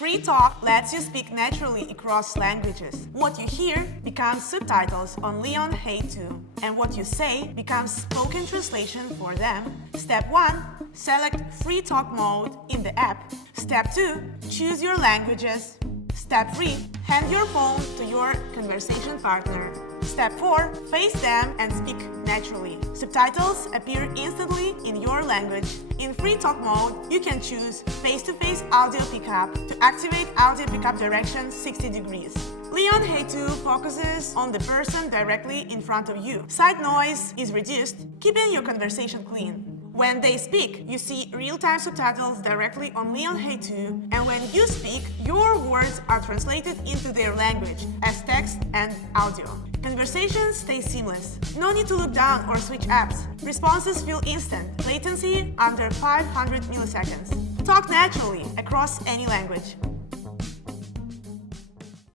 Free talk lets you speak naturally across languages. What you hear becomes subtitles on Leion Hey2, and what you say becomes spoken translation for them. Step 1. Select Free Talk mode in the app. Step 2. Choose your languages. Step 3. Hand your phone to your conversation partner. Step 4. Face them and speak naturally. Subtitles appear instantly in your language. In Free Talk mode, you can choose face-to-face audio pickup to activate audio pickup direction 60 degrees. Leion Hey2 focuses on the person directly in front of you. Side noise is reduced, keeping your conversation clean. When they speak, you see real-time subtitles directly on Leion Hey2, and when you speak, your words are translated into their language as text and audio. Conversations stay seamless. No need to look down or switch apps. Responses feel instant. Latency under 500 milliseconds. Talk naturally across any language.